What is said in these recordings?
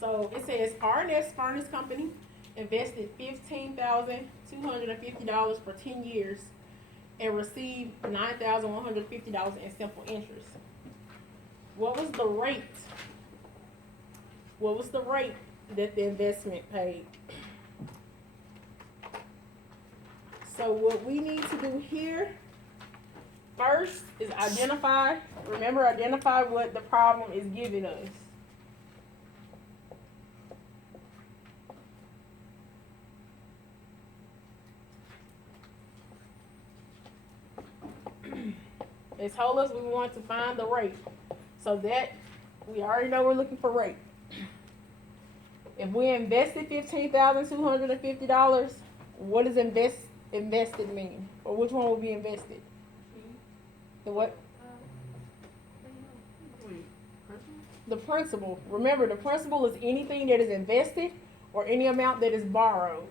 So it says R&S Furnace Company invested $15,250 for 10 years and received $9,150 in simple interest. What was the rate? What was the rate that the investment paid? So what we need to do here first is identify what the problem is giving us. It told us we want to find the rate. So that, we already know we're looking for rate. If we invested $15,250, what does invested mean? Or which one will be invested? The what? The principal. Remember, the principal is anything that is invested or any amount that is borrowed.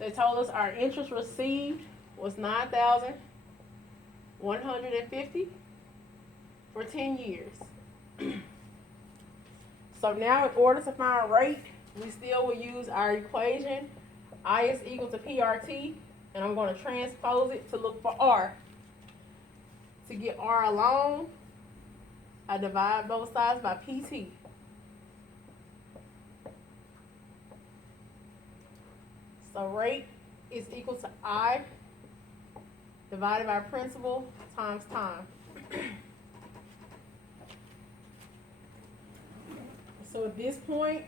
They told us our interest received was $9,150 for 10 years. So now in order to find rate, we still will use our equation, I is equal to PRT, and I'm going to transpose it to look for R. To get R alone, I divide both sides by PT. So rate is equal to I divided by principal times time. So at this point,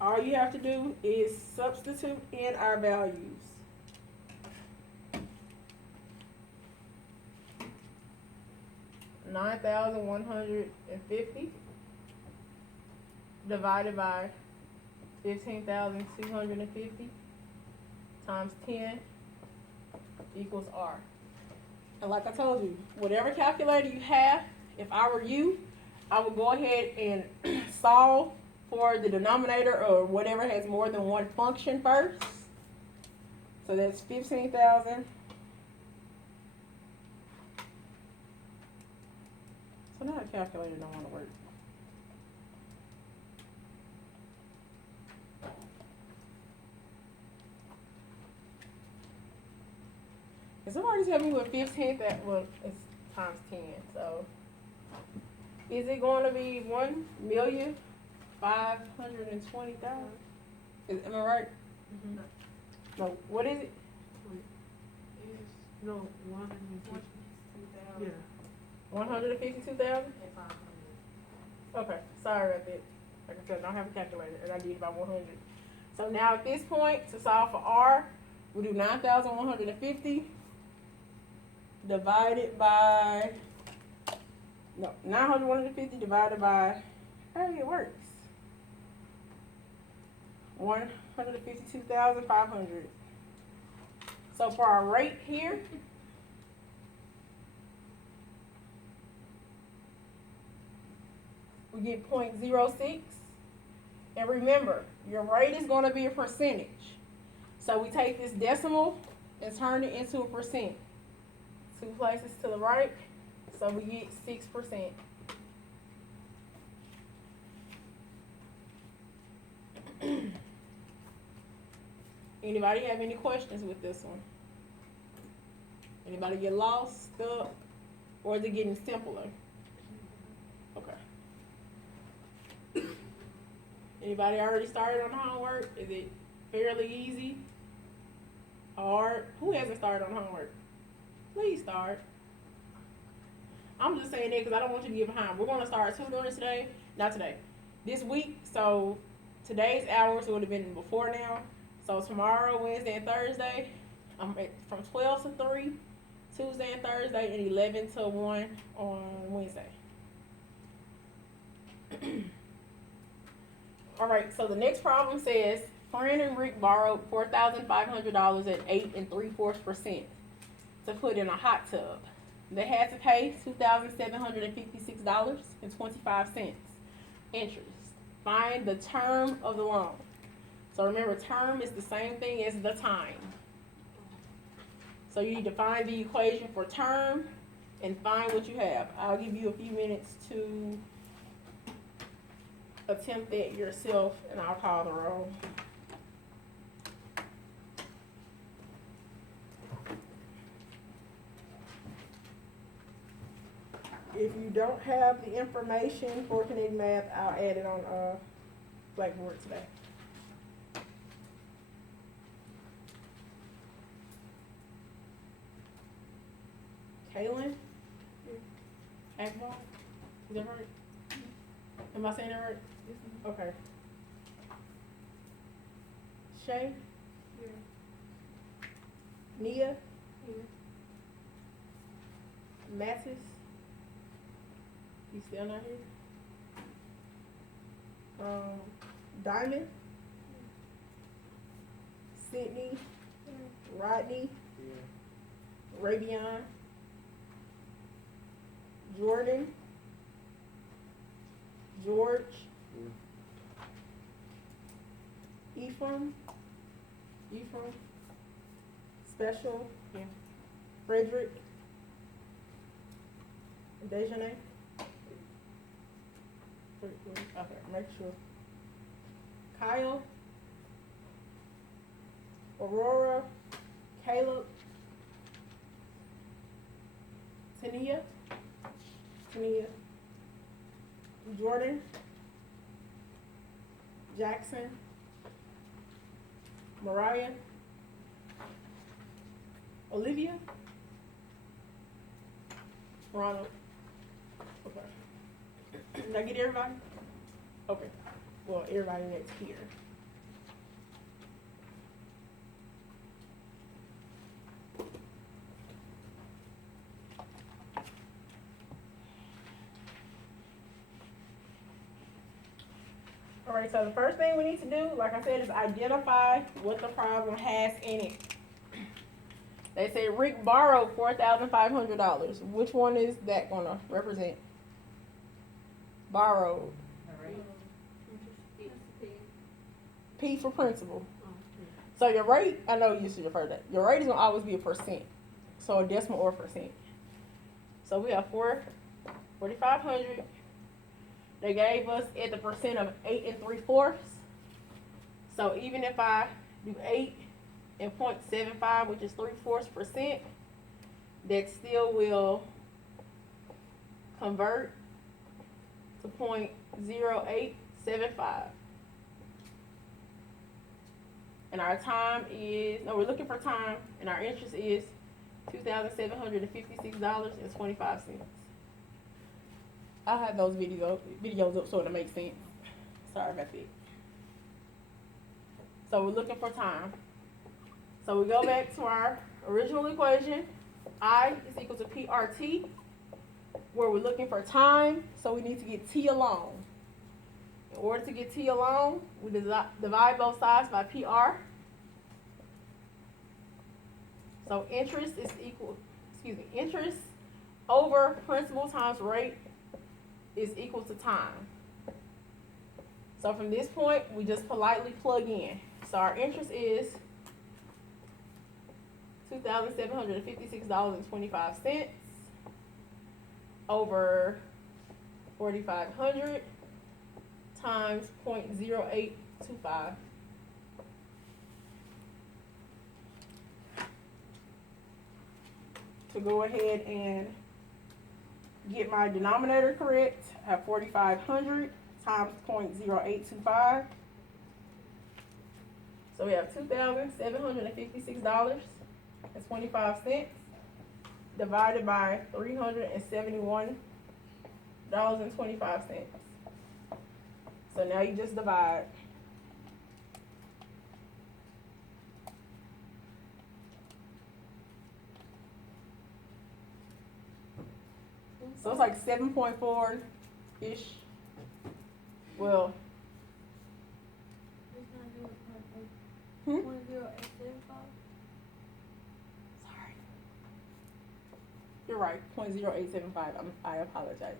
all you have to do is substitute in our values. $9,150 divided by 15,250 times 10 equals R. And like I told you, whatever calculator you have, if I were you, I would go ahead and solve for the denominator or whatever has more than one function first. So that's 15,000. So now the calculator don't want to work. Can somebody tell me what 15 that, well, it's times 10, so is it going to be 1,520,000? Am I right? Mm-hmm. No, what is it? No, 150. Yeah. 152,000? Okay, sorry about that. Like I said, I don't have a calculator, and I did about 100. So now at this point, to solve for R, we do 9,150 divided by, no, 950 divided by, hey, it works. 152,500. So for our rate here, we get 0.06. And remember, your rate is going to be a percentage. So we take this decimal and turn it into a percent. 2 places to the right, so we get 6%. Anybody have any questions with this one? Anybody get lost, stuck, or is it getting simpler? Okay. Anybody already started on the homework? Is it fairly easy? Hard? Who hasn't started on homework? Please start. I'm just saying that because I don't want you to get behind. We're going to start tutoring today. Not today. This week. So today's hours would have been before now. So tomorrow, Wednesday, and Thursday, I'm from 12 to 3, Tuesday and Thursday, and 11 to 1 on Wednesday. All right, so the next problem says, Fran and Rick borrowed $4,500 at 8 3/4% to put in a hot tub. They had to pay $2,756.25 interest. Find the term of the loan. So remember, term is the same thing as the time. So you need to find the equation for term and find what you have. I'll give you a few minutes to attempt that yourself, and I'll call the roll. If you don't have the information for Connect Math, I'll add it on Blackboard today. Kaylin? Akbar? Is that right? Am I saying that right? Okay. Shay? Nia? Mattis? You still not here? Diamond? Sydney? Rodney? Ravion? Jordan? George? Ephraim? Special? Frederick? Dejanay? Okay, make sure. Kyle? Aurora? Caleb? Tania? Jordan? Jackson? Mariah? Olivia? Ronald? Okay. Did I get everybody? Okay. Well, everybody that's here. All right, so the first thing we need to do, like I said, is identify what the problem has in it. They say Rick borrowed $4,500. Which one is that going to represent? Borrowed. P for principal. So your rate, I know you should have heard that. Your rate is going to always be a percent. So a decimal or percent. So we have 4,500. They gave us at the percent of 8 3/4. So even if I do 8 and 0.75, which is 3/4%, that still will convert to 0.0875. And our time is, no, we're looking for time, and our interest is $2,756.25. I'll have those videos up so it'll make sense. Sorry about that. So we're looking for time. So we go back to our original equation. I is equal to PRT, where we're looking for time, so we need to get T alone. In order to get T alone, we divide both sides by PR. So interest over principal times rate is equal to time. So from this point, we just politely plug in. So our interest is $2,756.25 over 4,500 times 0.0825. To go ahead and get my denominator correct, I have 4,500 times 0.0825. So we have $2,756.25 divided by $371.25. So now you just divide. So it's like 7.4-ish. Well. Hmm? Sorry. You're right, 0.0875. I apologize.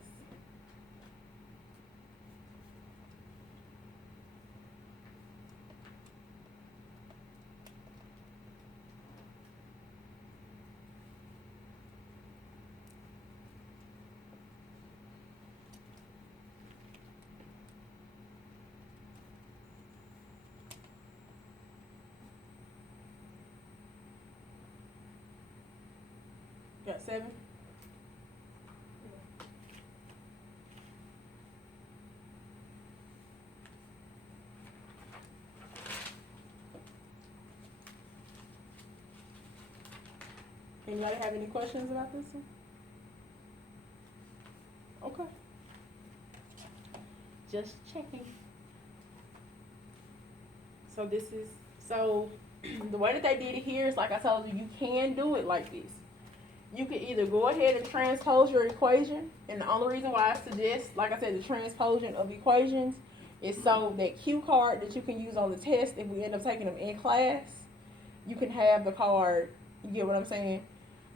Got 7? Anybody have any questions about this one? Okay. Just checking. So the way that they did it here is like I told you, you can do it like this. You can either go ahead and transpose your equation, and the only reason why I suggest, like I said, the transposition of equations is so that cue card that you can use on the test if we end up taking them in class, you can have the card, you get what I'm saying,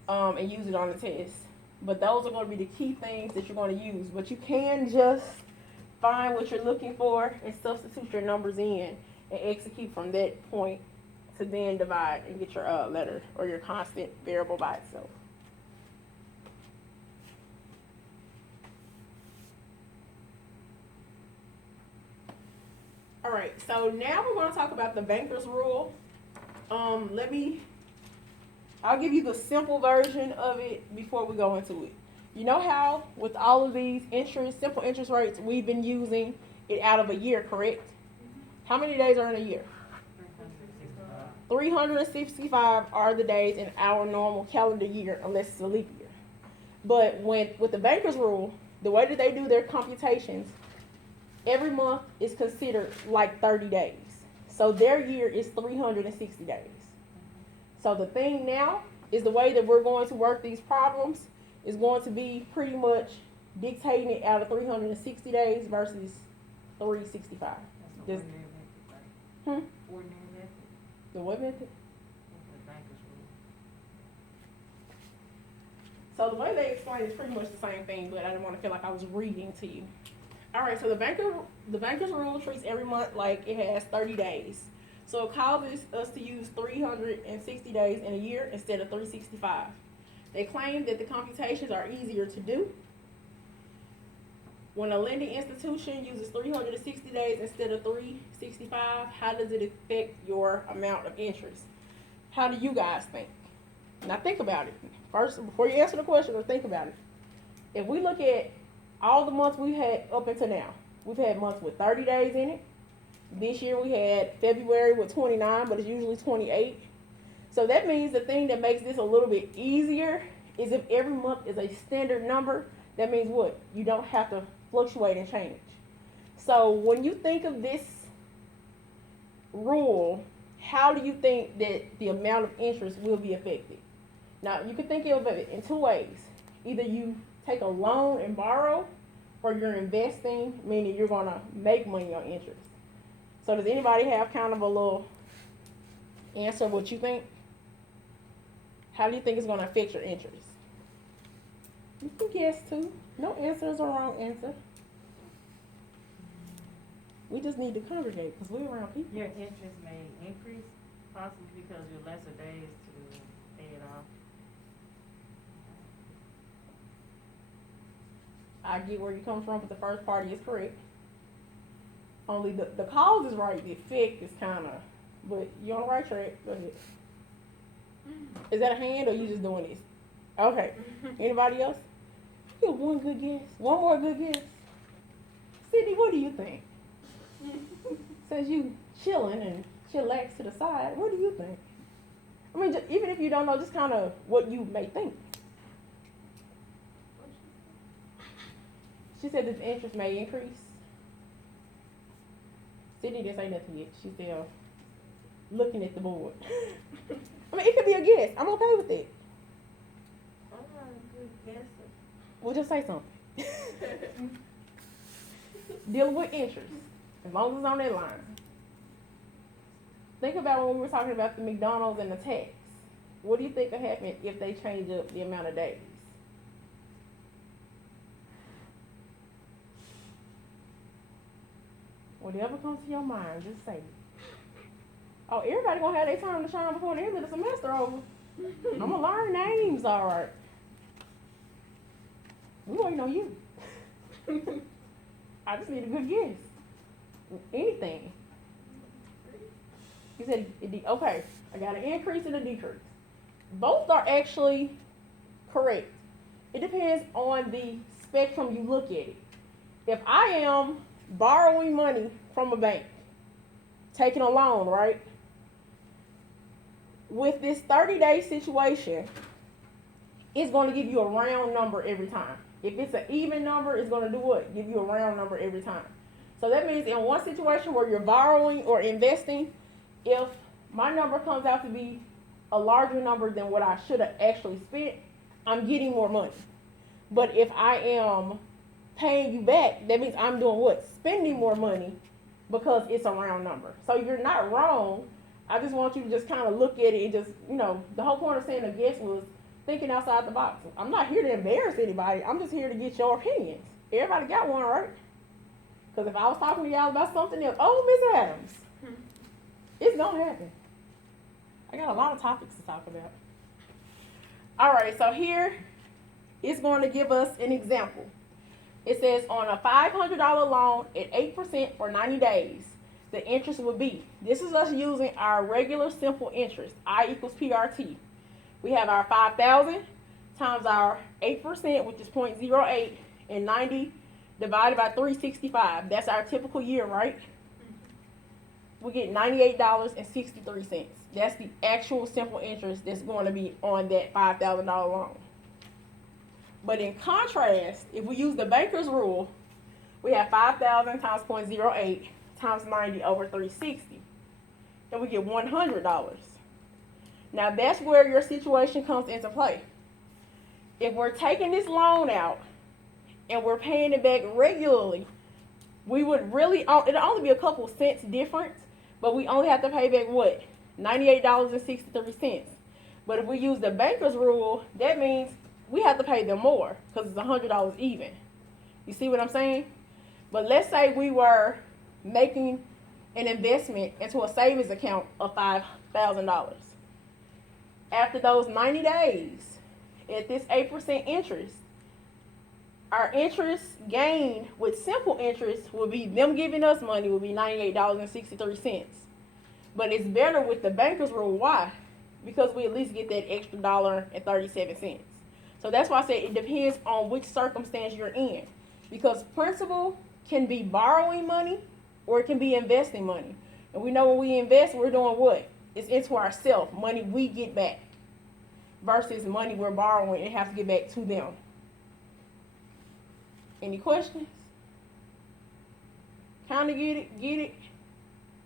and use it on the test. But those are going to be the key things that you're going to use. But you can just find what you're looking for and substitute your numbers in and execute from that point to then divide and get your letter or your constant variable by itself. All right, so now we're going to talk about the banker's rule. I'll give you the simple version of it before we go into it. You know how with all of these simple interest rates, we've been using it out of a year, correct? How many days are in a year? 365 are the days in our normal calendar year, unless it's a leap year. But with the banker's rule, the way that they do their computations, every month is considered like 30 days. So their year is 360 days. So the thing now is the way that we're going to work these problems is going to be pretty much dictating it out of 360 days versus 365. That's the ordinary method, right? Ordinary method. The what method? The banker's rule. So the way they explain is pretty much the same thing, but I didn't want to feel like I was reading to you. All right, so the banker's rule treats every month like it has 30 days. So it causes us to use 360 days in a year instead of 365. They claim that the computations are easier to do. When a lending institution uses 360 days instead of 365, how does it affect your amount of interest? How do you guys think? Now think about it. First, before you answer the question, think about it. If we look at all the months we've had up until now, we've had months with 30 days in it. This year we had February with 29, but it's usually 28. So that means the thing that makes this a little bit easier is if every month is a standard number, that means what? You don't have to fluctuate and change. So when you think of this rule, how do you think that the amount of interest will be affected? Now, you can think of it in two ways. Either you take a loan and borrow, or you're investing, meaning you're going to make money on interest. So does anybody have kind of a little answer of what you think? How do you think it's going to affect your interest? You can guess too. No answer is a wrong answer. We just need to congregate because we're around people. Your interest may increase possibly because you have lesser days to pay it off. I get where you come from, but the first party is correct. Only the cause is right, the effect is kind of, but you're on the right track. Go ahead. Is that a hand or you just doing this? Okay. Anybody else? You have one good guess. One more good guess. Sydney, what do you think? Says you chilling and chillax to the side. What do you think? I mean, even if you don't know, just kind of what you may think. She said that the interest may increase. Sydney didn't say nothing yet. She's still looking at the board. I mean, it could be a guess. I'm okay with it. I'm not a good guesser. Well, just say something. Dealing with interest, as long as it's on that line. Think about when we were talking about the McDonald's and the tax. What do you think will happen if they change up the amount of days? Whatever comes to your mind, just say it. Oh, everybody gonna have their time to shine before the end of the semester over. I'm gonna learn names, all right. We waiting on you. I just need a good guess. Anything. You said, okay, I got an increase and a decrease. Both are actually Correct. It depends on the spectrum you look at it. If I am borrowing money from a bank, taking a loan, right? With this 30-day situation, it's going to give you a round number every time. If it's an even number, it's going to do what? Give you a round number every time. So that means in one situation where you're borrowing or investing, if my number comes out to be a larger number than what I should have actually spent, I'm getting more money. But if I am paying you back, that means I'm doing what? Spending more money because it's a round number. So you're not wrong. I just want you to just kind of look at it and just, the whole point of saying a guess was thinking outside the box. I'm not here to embarrass anybody. I'm just here to get your opinions. Everybody got one, right? Because if I was talking to y'all about something else, oh, Miss Adams, it's going to happen. I got a lot of topics to talk about. All right, so here it's going to give us an example. It says on a $500 loan at 8% for 90 days, the interest would be, this is us using our regular simple interest, I equals PRT. We have our 5,000 times our 8%, which is 0.08, and 90 divided by 365. That's our typical year, right? We get $98.63. That's the actual simple interest that's going to be on that $5,000 loan. But in contrast, if we use the banker's rule, we have 5,000 times 0.08 times 90 over 360. And we get $100. Now that's where your situation comes into play. If we're taking this loan out and we're paying it back regularly, we would really, it'll only be a couple cents difference, but we only have to pay back what? $98.63. But if we use the banker's rule, that means we have to pay them more because it's $100 even. You see what I'm saying? But let's say we were making an investment into a savings account of $5,000. After those 90 days, at this 8% interest, our interest gain with simple interest will be them giving us money will be $98.63. But it's better with the banker's rule. Why? Because we at least get that extra $1.37. So that's why I say it depends on which circumstance you're in. Because principal can be borrowing money or it can be investing money. And we know when we invest, we're doing what? It's into ourselves, money we get back. Versus money we're borrowing and have to get back to them. Any questions? Kind of get it?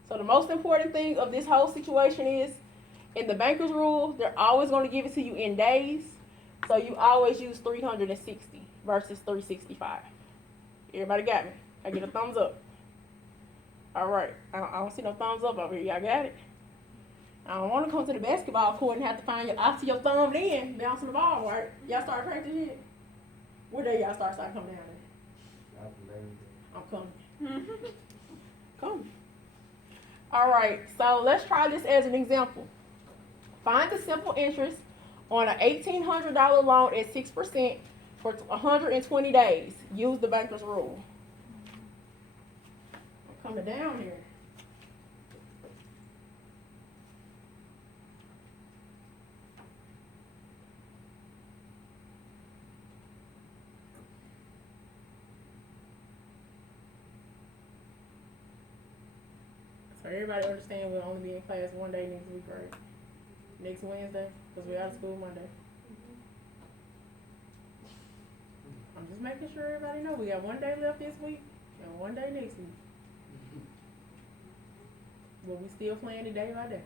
So the most important thing of this whole situation is, in the banker's rule, they're always going to give it to you in days. So you always use 360 versus 365. Everybody got me? I get a thumbs up. All right. I don't see no thumbs up over here. Y'all got it? I don't want to come to the basketball court and have to find I see your thumb then bouncing the ball, right? Y'all start practicing yet? What day y'all start coming down there? I'm coming. Come. All right, so let's try this as an example. Find the simple interest on an $1,800 loan at 6% for 120 days. Use the banker's rule. I'm coming down here. So everybody understand we'll only be in class one day next week, right? Next Wednesday, because we're out of school Monday. I'm just making sure everybody know we got one day left this week and one day next week. But we still playing it day by day.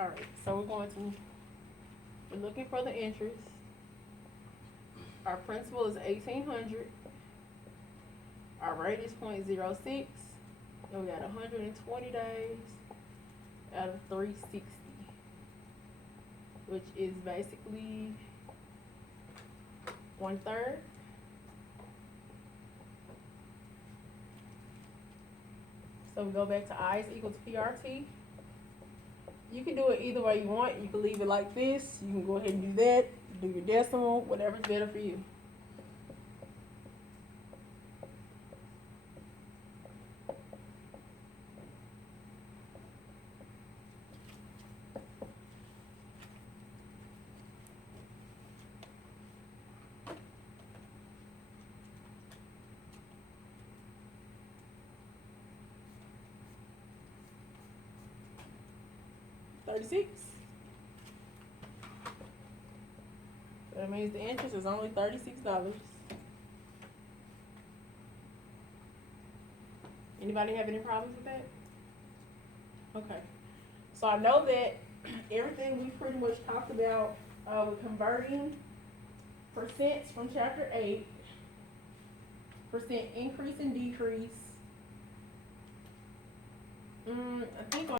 All right, so we're going to We're looking for the interest. Our principal is 1,800. Our rate is 0.06. And we got 120 days out of 360, which is basically 1/3. So we go back to I is equal to PRT. You can do it either way you want. You can leave it like this. You can go ahead and do that. Do your decimal, whatever's better for you. $36. So that means the interest is only $36. Anybody have any problems with that? Okay. So I know that everything we pretty much talked about with converting percents from chapter 8, percent increase and decrease. I think